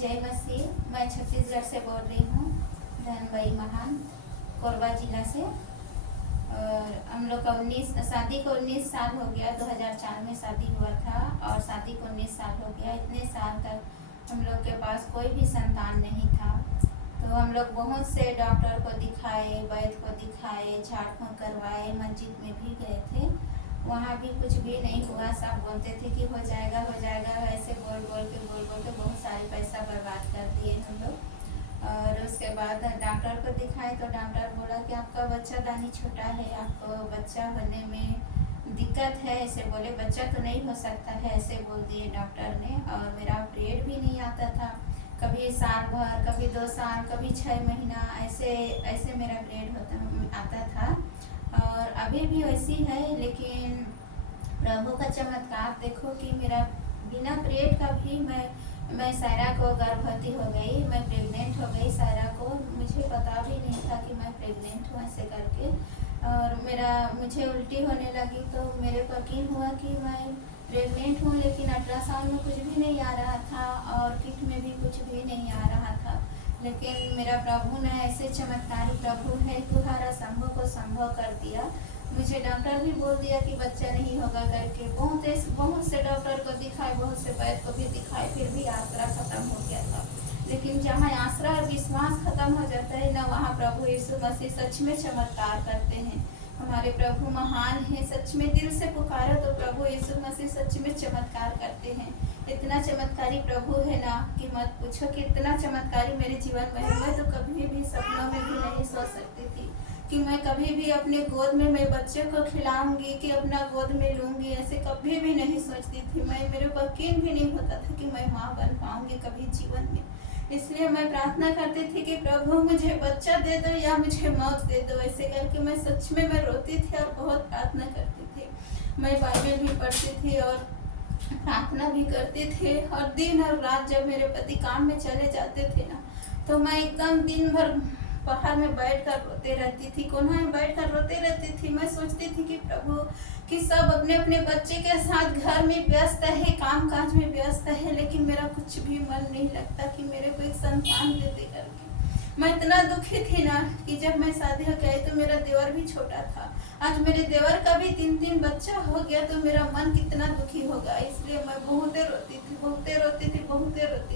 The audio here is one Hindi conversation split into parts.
जय मसीह। मैं छत्तीसगढ़ से बोल रही हूँ, धनबाई महान, कोरबा जिला से। और हम लोग का शादी को 19 साल हो गया। 2004 में शादी हुआ था और शादी को 19 साल हो गया। इतने साल तक हम लोग के पास कोई भी संतान नहीं था। तो हम लोग बहुत से डॉक्टर को दिखाए, वैद्य को दिखाए, झाड़ फूँक करवाए, मस्जिद में भी गए थे, वहाँ भी कुछ भी नहीं हुआ। सब बोलते थे कि हो जाएगा हो जाएगा, ऐसे बोल बोल के बहुत सारे पैसा बर्बाद कर दिए हम लोग। और उसके बाद डॉक्टर को दिखाए तो डॉक्टर बोला कि आपका बच्चा दानी छोटा है, आपको बच्चा होने में दिक्कत है। ऐसे बोले, बच्चा तो नहीं हो सकता है, ऐसे बोल दिए डॉक्टर ने। और मेरा पीरियड भी नहीं आता था, कभी साल भर, कभी 2 साल, कभी 6 महीना, ऐसे मेरा पीरियड आता था। और अभी भी वैसी है, लेकिन प्रभु का चमत्कार देखो कि मेरा बिना पीरियड का भी मैं सायरा को गर्भवती हो गई, मैं प्रेग्नेंट हो गई सायरा को। मुझे पता भी नहीं था कि मैं प्रेग्नेंट हूँ ऐसे करके। और मुझे उल्टी होने लगी तो मेरे को यकीन हुआ कि मैं प्रेग्नेंट हूँ, लेकिन अल्ट्रासाउंड में कुछ भी नहीं आ रहा था और किट में भी कुछ भी नहीं आ रहा था। लेकिन मेरा प्रभु ने ऐसे चमत्कारी प्रभु है, तुम्हारा असंभव को संभव कर दिया। मुझे डॉक्टर भी बोल दिया कि बच्चा नहीं होगा करके। बहुत से डॉक्टर को दिखाए, बहुत से वैद्य को भी दिखाए, फिर भी आसरा खत्म हो गया था। लेकिन जहाँ आसरा और विश्वास खत्म हो जाता है ना, वहाँ प्रभु यीशु मसीह सच में चमत्कार करते हैं। हमारे प्रभु महान है, सच में दिल से पुकारो तो प्रभु यीशु मसीह सच में चमत्कार करते हैं। इतना चमत्कारी प्रभु है ना कि मत पूछो कि इतना चमत्कारी मेरे जीवन में है। मैं तो कभी भी सपनों में भी नहीं सोच सकती थी कि मैं कभी भी अपने गोद में मैं बच्चे को खिलाऊंगी, कि अपना गोद में लूंगी, ऐसे कभी भी नहीं सोचती थी। मेरे को यकीन भी नहीं होता था कि मैं माँ बन पाऊंगी कभी जीवन में। इसलिए मैं प्रार्थना करती थी कि प्रभु मुझे बच्चा दे दो या मुझे मौत दे दो। ऐसे करके मैं सच में मैं रोती थी और बहुत प्रार्थना करती थी। मैं बाइबल भी पढ़ती थी और प्रार्थना भी करते थे। और दिन और रात जब मेरे पति काम में चले जाते थे ना, तो मैं एकदम दिन भर बाहर में बैठकर रोते रहती थी, कोना में बैठकर रोते रहती थी। मैं सोचती थी कि प्रभु कि सब अपने अपने बच्चे के साथ घर में व्यस्त है, काम काज में व्यस्त है, लेकिन मेरा कुछ भी मन नहीं लगता कि मेरे को एक संतान दे दे करके। मैं इतना दुखी थी ना कि जब मैं शादी हो गई तो मेरा देवर भी छोटा था। आज मेरे देवर का भी 3 बच्चा हो गया तो मेरा मन कितना दुखी होगा। इसलिए मैं बहुते रोती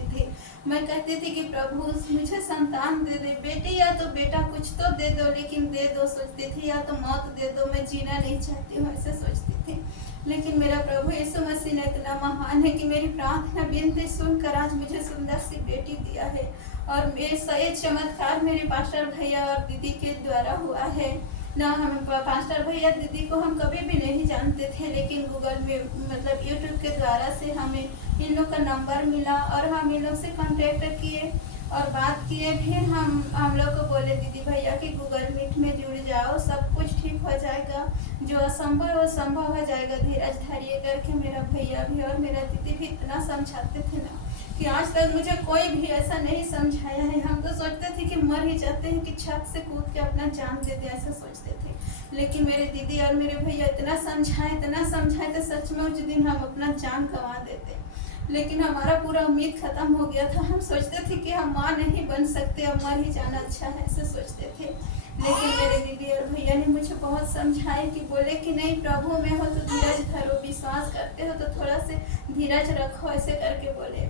थी। मैं कहती थी कि प्रभु मुझे संतान दे दे, बेटी या तो बेटा कुछ तो दे दो, लेकिन दे दो। सोचती थी या तो मौत दे दो, मैं जीना नहीं चाहती हूँ, ऐसे सोचती थी। लेकिन मेरा प्रभु यीशु मसीह ने इतना महान है कि मेरी प्रार्थना विनती सुनकर आज मुझे सुंदर सी बेटी दिया है। और मेरे सही चमत्कार मेरे पास्टर भैया और दीदी के द्वारा हुआ है ना। हम पास्टर भैया दीदी को हम कभी भी नहीं जानते थे, लेकिन गूगल में मतलब यूट्यूब के द्वारा से हमें इन लोग का नंबर मिला और हम इन लोग से कांटेक्ट किए और बात किए। फिर हम लोग को बोले दीदी भैया कि गूगल मीट में जुड़ जाओ, सब कुछ ठीक हो जाएगा, जो असंभव है वो संभव हो जाएगा, धीरज धैर्य करके। मेरा भैया भी और मेरा दीदी भी इतना समझाते थे ना कि आज तक मुझे कोई भी ऐसा नहीं समझाया है। हम तो सोचते थे कि मर ही जाते हैं, कि छत से कूद के अपना जान दे दे, ऐसा सोचते थे। लेकिन मेरे दीदी और मेरे भैया इतना समझाए तो सच में उस दिन हम अपना जान गंवा देते। लेकिन हमारा पूरा उम्मीद खत्म हो गया था। हम सोचते थे कि हम माँ नहीं बन सकते, अब मर ही जाना अच्छा है, ऐसे सोचते थे। लेकिन मेरे दीदी और भैया ने मुझे बहुत समझाए कि बोले कि नहीं, प्रभु में हो तो धीरज धरो, विश्वास करते हो तो थोड़ा से धीरज रखो, ऐसे करके बोले।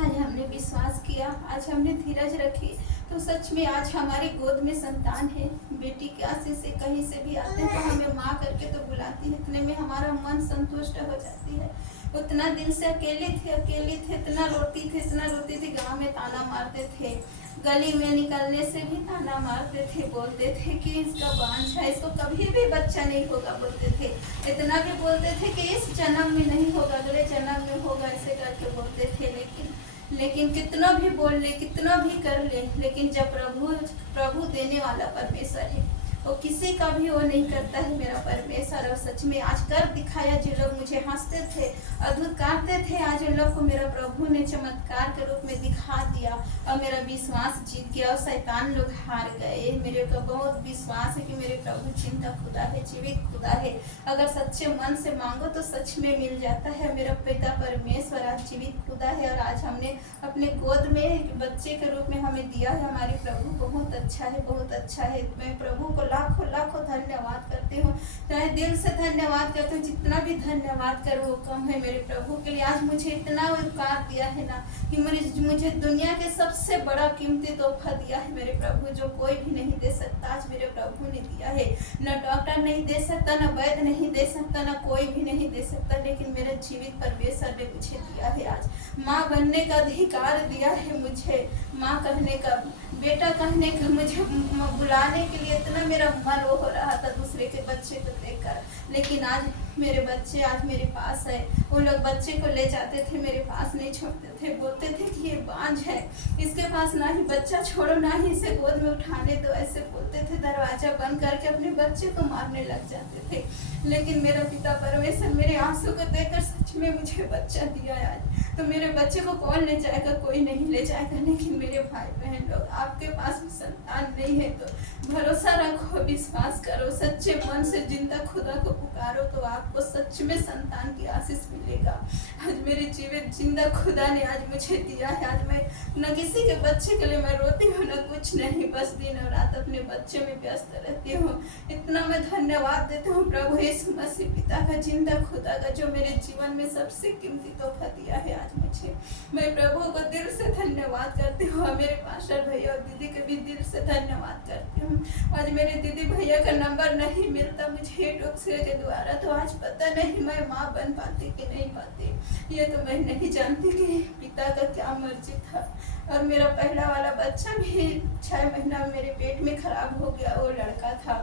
आज हमने विश्वास किया, आज हमने धीरज रखी, तो सच में आज हमारी गोद में संतान है। बेटी के आशीष से कहीं से भी आते हैं तो हमें माँ करके तो बुलाती है, इतने में हमारा मन संतुष्ट हो जाती है। उतना दिन से अकेले थे, इतना रोती थी। गांव में ताना मारते थे, गली में निकलने से भी ताना मारते थे, बोलते थे कि इसका बांझ है, इसको कभी भी बच्चा नहीं होगा, बोलते थे। इतना भी बोलते थे कि इस जन्म में नहीं होगा, अगले जन्म में होगा, ऐसे करके बोलते थे। लेकिन कितना भी बोल ले, कितना भी कर ले, लेकिन जब प्रभु देने वाला परमेश्वर है, वो किसी का भी वो नहीं करता है मेरा परमेश्वर। और सच में आज कर दिखाया। जो लोग मुझे हंसते थे, अद्भुत करते थे, आज उन लोग को मेरा प्रभु ने चमत्कार के रूप में दिखा दिया। और मेरा विश्वास जीत गया और शैतान लोग हार गए। मेरे को बहुत विश्वास है कि मेरे प्रभु जिंदा खुदा है, जीवित खुदा है। अगर सच्चे मन से मांगो तो सच में मिल जाता है। मेरा पिता परमेश्वर आज जीवित खुदा है और आज हमने अपने गोद में एक बच्चे के रूप में हमें दिया है। हमारे प्रभु बहुत अच्छा है, बहुत अच्छा है। मैं प्रभु को लाखों लाखों धन्यवाद करती हूँ, चाहे दिल से धन्यवाद करती हूँ। जितना भी धन्यवाद करूँ वो कम है मेरे प्रभु के लिए। आज मुझे इतना उपकार दिया है ना कि मुझे दुनिया के सबसे बड़ा कीमती तोहफा दिया है मेरे प्रभु, जो कोई भी नहीं दे सकता। आज मेरे प्रभु ने दिया है। न डॉक्टर नहीं दे सकता, न वैद्य नहीं दे सकता, न कोई भी नहीं दे सकता, लेकिन मेरे जीवित परमेश्वर ने मुझे दिया है। आज माँ बनने का अधिकार दिया है मुझे, माँ कहने का, बेटा कहने का। मुझे बुलाने के लिए इतना मेरा मन वो हो रहा था दूसरे के बच्चे को देखकर, लेकिन आज मेरे बच्चे आज मेरे पास है। वो लोग बच्चे को ले जाते थे, मेरे पास नहीं छोड़ते थे, बोलते थे कि ये बांझ है, इसके पास ना ही बच्चा छोड़ो ना ही इसे गोद में उठाने दो, ऐसे बोलते थे। दरवाजा बंद करके अपने बच्चे को मारने लग जाते थे। लेकिन मेरा पिता परमेश्वर मेरे आंसू को देखकर सच में मुझे बच्चा दिया है आज। तो मेरे बच्चे को कौन ले जाएगा? कोई नहीं ले जाएगा। लेकिन मेरे भाई बहन लोग, आपके पास भी संतान नहीं है तो भरोसा रखो, विश्वास करो, सच्चे मन से जिंदा खुदा को पुकारो तो आपको सच में संतान की आशीष मिलेगा। आज मेरे जीवित जिंदा खुदा ने आज मुझे दिया है। आज मैं न किसी के बच्चे के लिए मैं रोती हूँ, न कुछ नहीं, बस दिन और रात अपने बच्चे में व्यस्त रहती हूँ। इतना मैं धन्यवाद देती हूँ प्रभु यीशु मसीह पिता का, जिंदा खुदा का, जो मेरे जीवन में सबसे कीमती तोहफा दिया है आज मुझे। मैं प्रभु को दिल से धन्यवाद करती हूँ और मेरे पास्टर भैया और दीदी के भी दिल से धन्यवाद करती हूँ। आज मेरे दीदी भैया का नंबर नहीं मिलता मुझे यूट्यूब से के द्वारा, तो आज पता नहीं मैं माँ बन पाती कि नहीं पाती। ये तो मैं नहीं जानती कि पिता का क्या मर्जी था। और मेरा पहला वाला बच्चा भी 6 महीना मेरे पेट में खराब हो गया, वो लड़का था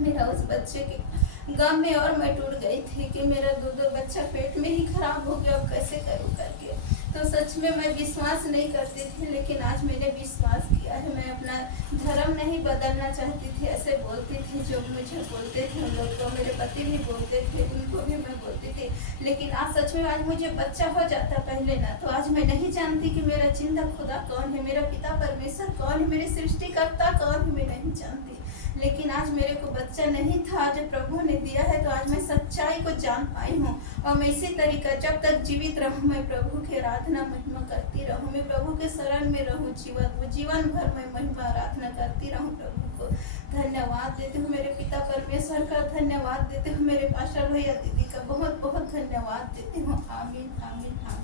मेरा। उस बच्चे के गम में और मैं टूट गई थी कि मेरा दो बच्चा पेट में ही खराब हो गया, अब कैसे करूँ करके। तो सच में मैं विश्वास नहीं करती थी, लेकिन आज मैंने विश्वास किया है। मैं अपना धर्म नहीं बदलना चाहती थी, ऐसे बोलती थी जो मुझे बोलते थे उन लोग को, मेरे पति भी बोलते थे, उनको भी मैं बोलती थी। लेकिन आज सच में आज मुझे बच्चा हो जाता पहले ना, तो आज मैं नहीं जानती कि मेरा जिंदा खुदा कौन है, मेरा पिता परमेश्वर कौन है, मेरे सृष्टिकर्ता कौन है, मैं नहीं जानती। लेकिन आज मेरे को बच्चा नहीं था, आज प्रभु ने दिया है, तो आज मैं सच्चाई को जान पाई हूँ। और मैं इसी तरीका जब तक जीवित रहूँ मैं प्रभु की आराधना महिमा करती रहूँ, मैं प्रभु के शरण में रहूँ, जीवन भर मैं महिमा आराधना करती रहूँ। प्रभु को धन्यवाद देती हूँ, मेरे पिता परमेश्वर का धन्यवाद देती हूँ, मेरे पास्टर भैया दीदी का बहुत बहुत धन्यवाद देती हूँ। आमीन आमीन आमीन।